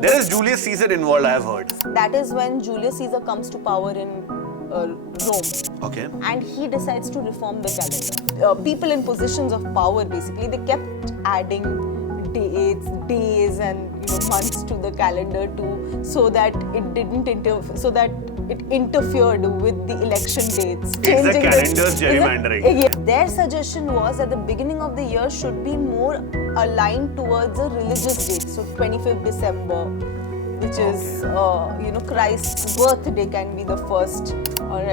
There is Julius Caesar involved, I have heard. That is when Julius Caesar comes to power in Rome. Okay. And he decides to reform the calendar. People in positions of power, basically, they kept adding days and months to the calendar so that it didn't interfered with the election dates. It's the calendar's gerrymandering. Their suggestion was that the beginning of the year should be more aligned towards a religious date. So 25th December, which is Christ's birthday, can be the first.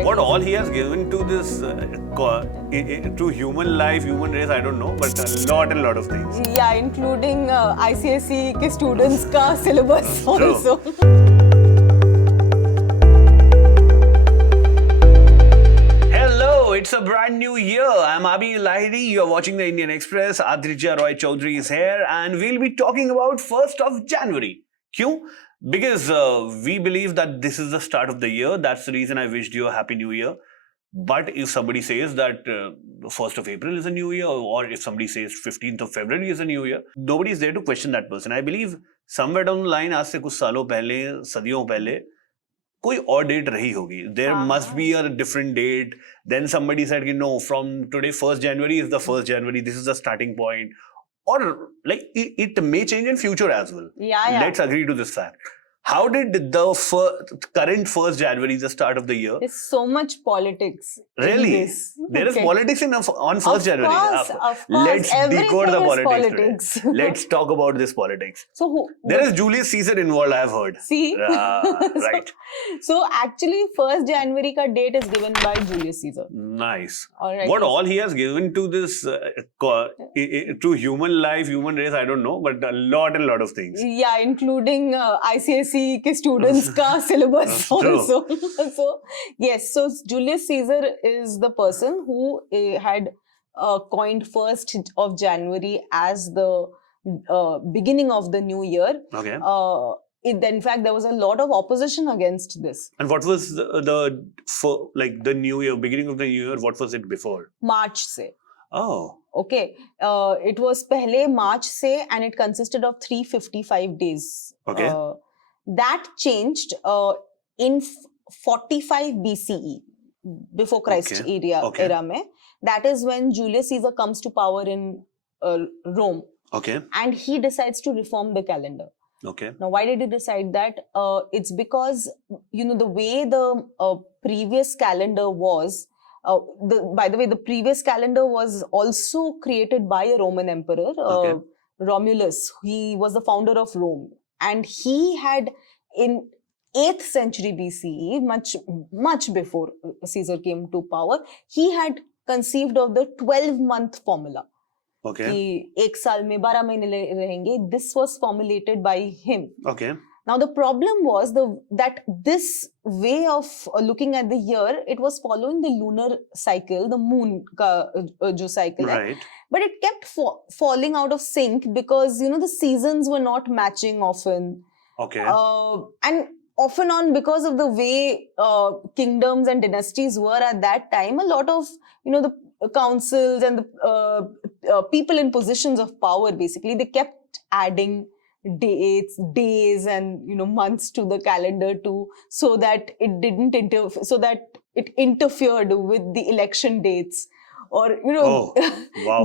What all he has given to this to human life, human race, I don't know, but a lot of things. Yeah, including ICSE के students का syllabus also. Hello, it's a brand new year. I'm Abi Lahiri. You're watching the Indian Express. Adrija Roy Chaudhary is here, and we'll be talking about 1st of January. Kyun? Because we believe that this is the start of the year. That's the reason I wished you a happy new year. But if somebody says that 1st of April is a new year, or if somebody says 15th of February is a new year, nobody is there to question that person. I believe somewhere down the line, आज से कुछ सालों पहले, सदियों पहले, कोई और date रही होगी. There must be a different date. Then somebody said, no, from today 1st January is the 1st January. This is the starting point. Or like it may change in future as well. Yeah. Let's agree to this fact. How did the current 1st January, the start of the year? There's so much politics. Really? There is politics on 1st January. Of course. Let's decode the politics. Today. Let's talk about this politics. So there is Julius Caesar involved, I have heard. See? Right. So actually 1st January ka date is given by Julius Caesar. Nice. Alright. What all he has given to this to human life, human race, I don't know, but a lot of things. Yeah, including ICSE के students का syllabus also. So yes, so Julius Caesar is the person who had coined 1st of January as the beginning of the new year. Okay. In fact, there was a lot of opposition against this. And what was the new year, beginning of the new year, what was it before? March se. Oh. Okay. It was pehle March se, and it consisted of 355 days. Okay. That changed in 45 BCE, before Christ era mein. That is when Julius Caesar comes to power in Rome. Okay. And he decides to reform the calendar. Okay. Now, why did he decide that? It's because, the way the previous calendar was, by the way, the previous calendar was also created by a Roman emperor, Romulus. He was the founder of Rome. And he had, in 8th century BCE, much before Caesar came to power, he had conceived of the 12-month formula. Okay. कि 1 साल में 12 महीने रहेंगे. This was formulated by him. Okay. Now the problem was that this way of looking at the year, it was following the lunar cycle, the moon ka jo cycle hai. Right. But it kept falling out of sync because the seasons were not matching often. Okay. And off and on, because of the way kingdoms and dynasties were at that time, a lot of the councils and the people in positions of power, basically, they kept adding days and months to the calendar so that it didn't interfered with the election dates. Or wow.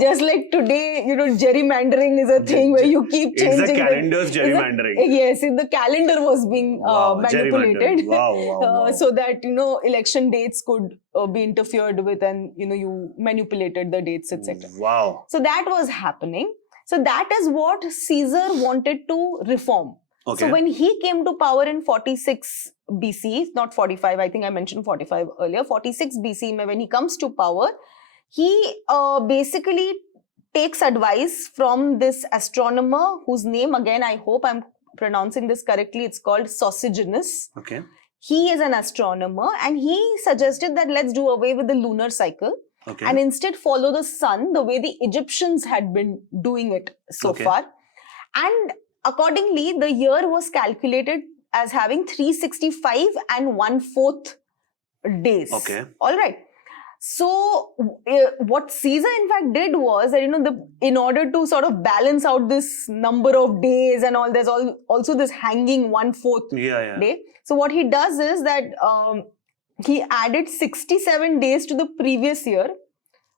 Just like today, gerrymandering is a thing where you keep changing. It's the calendar's gerrymandering. Yes, the calendar was being manipulated. Wow. So that election dates could be interfered with, and you manipulated the dates, etc. Wow. So that was happening. So that is what Caesar wanted to reform. Okay. So when he came to power in 46 BC, not 45, I think I mentioned 45 earlier, 46 BC, when he comes to power, he basically takes advice from this astronomer whose name, again, I hope I'm pronouncing this correctly, it's called Sosigenus. Okay. He is an astronomer, and he suggested that let's do away with the lunar cycle. Okay. And instead follow the sun the way the Egyptians had been doing it so far. And accordingly, the year was calculated as having 365 and 1/4 days. Okay. All right. So what Caesar in fact did was that, in order to sort of balance out this number of days and all, there's also this hanging 1/4 Yeah. day. So what he does is that he added 67 days to the previous year,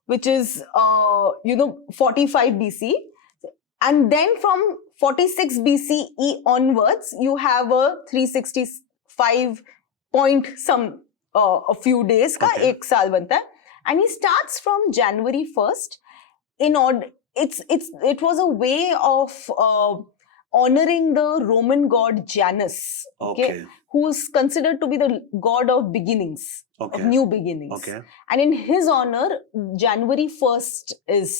which is 45 BC, and then from 46 BCE onwards you have a 365 point some a few days का Okay. एक साल बनता है, and he starts from January 1st. In order, it was a way of honoring the Roman god Janus, Okay. who's considered to be the god of beginnings, Okay. of new beginnings. Okay. And in his honor, January 1st is.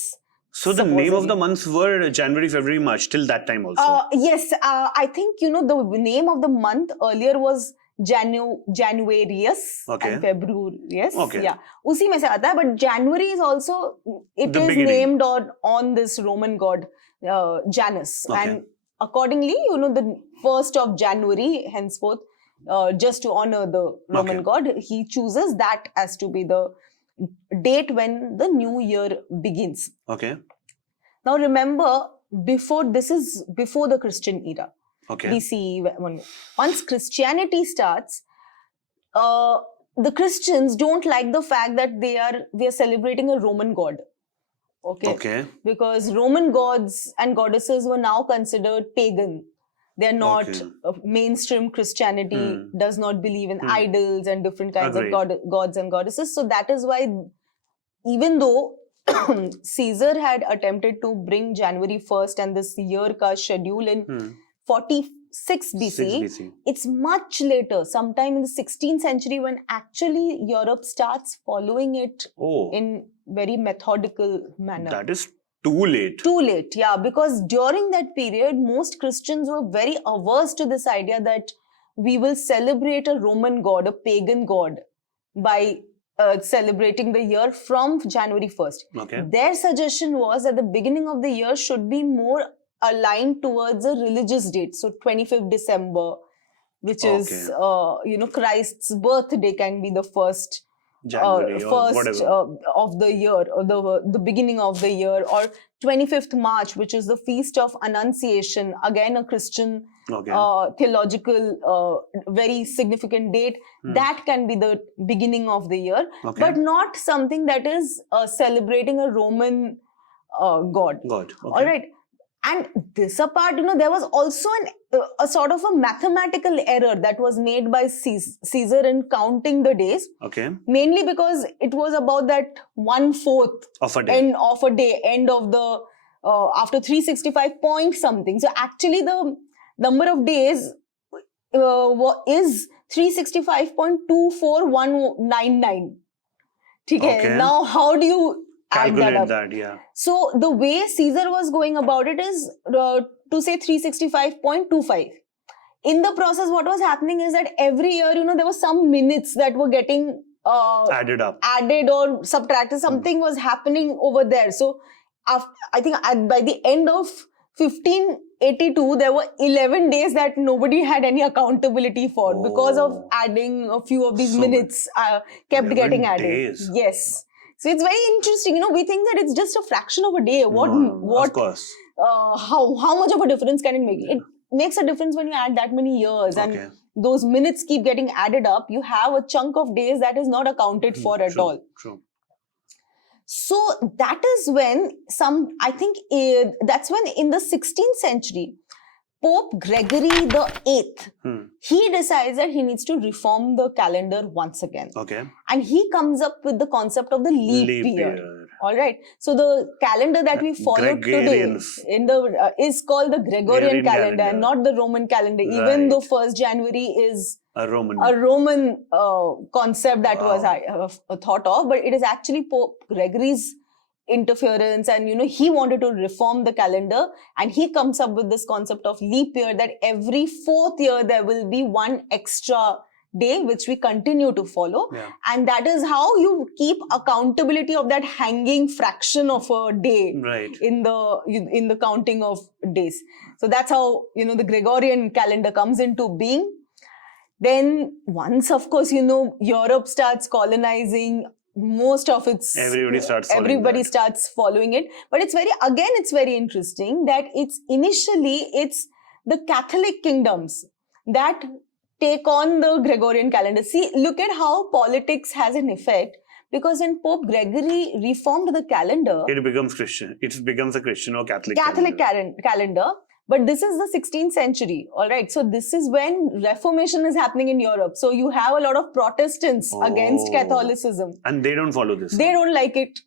So the name of the months were January, February, March till that time also. Yes, I think the name of the month earlier was Januarius Okay. and Februarius. Okay. Yeah, उसी में से आता है, but January is also, it The is beginning. named on this Roman god Janus, Okay. and accordingly, the 1st of January henceforth, just to honor the Roman Okay. god, he chooses that as to be the date when the new year begins. Okay. Now remember, this is before the Christian era. Okay. BCE. Once Christianity starts, the Christians don't like the fact that we are celebrating a Roman god. Okay. Because Roman gods and goddesses were now considered pagan. They're not Okay. mainstream Christianity, does not believe in idols and different kinds Agreed. of gods and goddesses. So that is why, even though Caesar had attempted to bring January 1st and this year ka schedule in 46 BC, 6 BC. it's much later, sometime in the 16th century, when actually Europe starts following it Oh, in very methodical manner. that is too late. Too late, yeah, because during that period, most Christians were very averse to this idea that we will celebrate a Roman god, a pagan god, by celebrating the year from January 1st. Okay. Their suggestion was that the beginning of the year should be more aligned towards a religious date. So 25th December, which is, Christ's birthday, can be the first January or first whatever. of the year, or the beginning of the year, or 25th March, which is the feast of Annunciation, again a Christian Okay. theological very significant date. That can be the beginning of the year, Okay. but not something that is celebrating a Roman god. God. Okay. All right. And this apart, there was also a sort of a mathematical error that was made by Caesar in counting the days, Okay. mainly because it was about that 1/4 Of a day. end of a day, end of the after 365 point something. So actually the number of days is 365.24199. Okay. Now how do you add that Calculate up? that, yeah. So the way Caesar was going about it is to say 365.25. In the process, what was happening is that every year, there were some minutes that were getting Added up. added or subtracted. Something was happening over there. So I think by the end of 1582, there were 11 days that nobody had any accountability for because of Oh. adding a few of these So minutes kept 11 getting added. days. Yes. So it's very interesting. We think that it's just a fraction of a day. No, of course. How much of a difference can it make? It makes a difference when you add that many years, Okay. and those minutes keep getting added up. You have a chunk of days that is not accounted for at True, all. True. So that is when that's when in the 16th century, Pope Gregory the 8th, he decides that he needs to reform the calendar once again. Okay. And he comes up with the concept of the leap year. All right. So the calendar that we follow today is called the Gregorian calendar, and not the Roman calendar. Even though 1st January is a Roman concept that was thought of, but it is actually Pope Gregory's interference, and he wanted to reform the calendar, and he comes up with this concept of leap year, that every 4th year there will be one extra day which we continue to follow. Yeah. And that is how you keep accountability of that hanging fraction of a day in the counting of days. So that's how the Gregorian calendar comes into being. Then once, of course, Europe starts colonizing, most of its Everybody starts following everybody that. starts following it. But it's very interesting that it's the Catholic kingdoms that take on the Gregorian calendar. See, look at how politics has an effect, because when Pope Gregory reformed the calendar, It becomes Christian. It becomes a Christian or Catholic calendar. But this is the 16th century, all right? So this is when Reformation is happening in Europe. So you have a lot of Protestants against Oh. Catholicism. And they don't follow this. They don't like it.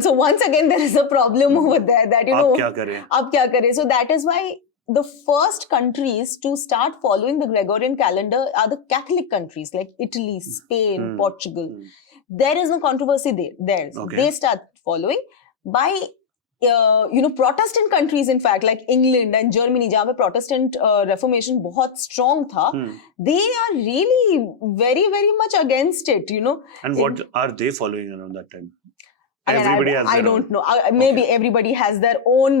So once again, there is a problem over there that, you know, Ab kya kare? ab kya kare? So that is why the first countries to start following the Gregorian calendar are the Catholic countries like Italy, Spain, Portugal. There is no controversy there. Okay. They start following. By Protestant countries, in fact, like England and Germany, जहाँ पे Protestant Reformation बहुत strong था, they are really very, very much against it, you know. And what are they following around that time? Again, Everybody has their I own. don't know. Maybe everybody has their own.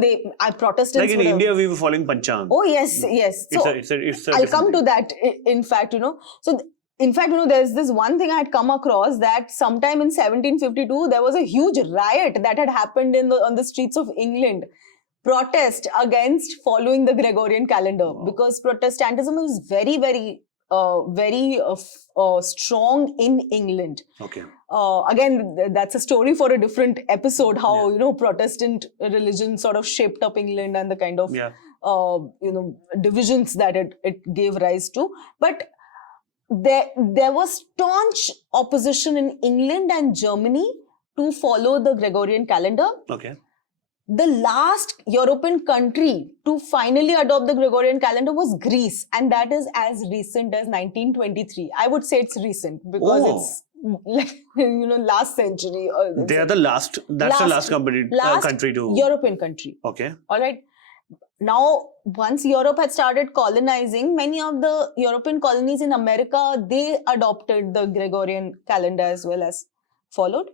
Protestants. Like in India, we were following Panchang. Oh yes, yes. So It's a I'll different come to thing. that. In fact, you know. So in fact, you know, there's this one thing I had come across that sometime in 1752 there was a huge riot that had happened on the streets of England. Protest against following the Gregorian calendar, because Protestantism is very, very strong in England. Okay. Again, that's a story for a different episode, how, you know, Protestant religion sort of shaped up England and the kind of, divisions that it gave rise to. But there was staunch opposition in England and Germany to follow the Gregorian calendar. Okay. The last European country to finally adopt the Gregorian calendar was Greece, and that is as recent as 1923. I would say it's recent because it's like, you know, last century. They are the last. That's the last country to European country. Okay. All right. Now, once Europe had started colonizing, many of the European colonies in America, they adopted the Gregorian calendar as well as followed.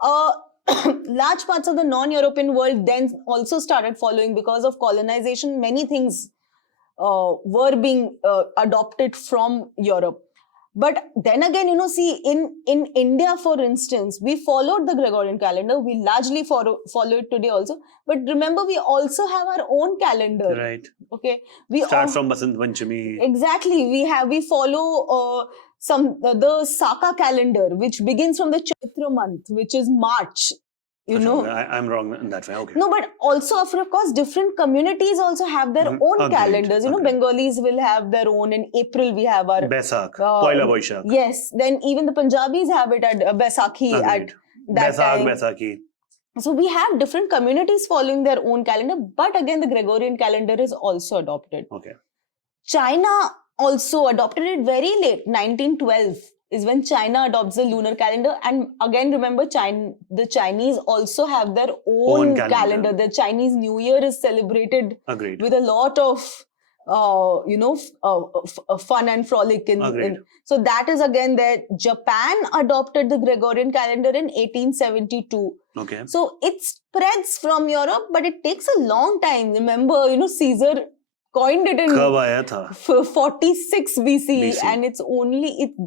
Large parts of the non-European world then also started following because of colonization. Many things were being adopted from Europe. But then again, you know, see, in India, for instance, we followed the Gregorian calendar. We largely follow it today also. But remember, we also have our own calendar. Right. Okay. We Start from Basant Panchami. Exactly. We follow the Saka calendar, which begins from the Chaitra month, which is March. You know, I'm wrong in that way. Okay. No, but also, of course, different communities also have their own calendars. You know, Bengalis will have their own. In April, we have our Baisakh, Poila Boishakh. Yes. Then even the Punjabis have it at Baisakhi at that time. Baisakhi. So we have different communities following their own calendar. But again, the Gregorian calendar is also adopted. Okay. China also adopted it very late. 1912 is when China adopts the lunar calendar. And again, remember, the Chinese also have their own calendar. The Chinese New Year is celebrated with a lot of, fun and frolic. So that is again that Japan adopted the Gregorian calendar in 1872. Okay. So it spreads from Europe, but it takes a long time. Remember, you know, Caesar coined it in 46 BC, and it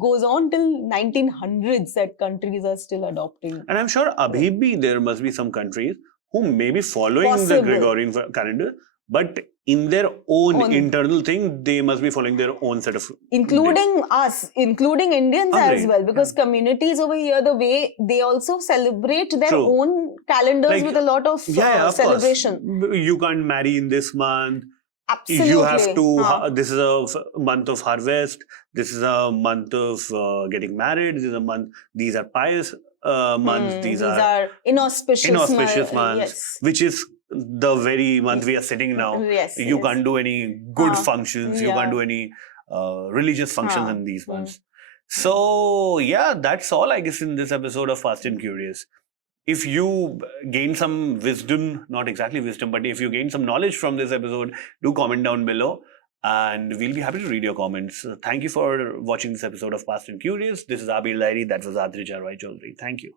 goes on till 1900s that countries are still adopting. And I'm sure abhi bhi there must be some countries who may be following the Gregorian calendar, but in their own internal thing, they must be following their own set of... Including us, including Indians as well, because communities over here, the way they also celebrate their own calendars with a lot of celebration. Course. You can't marry in this month. Absolutely. You have to, this is a month of harvest, this is a month of getting married, this is a month, these are pious months, these are inauspicious months, which is the very month we are sitting now. You can't do any good functions, you can't do any religious functions in these months. So, yeah, that's all I guess in this episode of Fast and Curious. If you gain some wisdom, not exactly wisdom, but if you gain some knowledge from this episode, do comment down below and we'll be happy to read your comments. Thank you for watching this episode of Fast and Curious. This is Abir Lahiri. That was Adrija Roy Chaudhary. Thank you.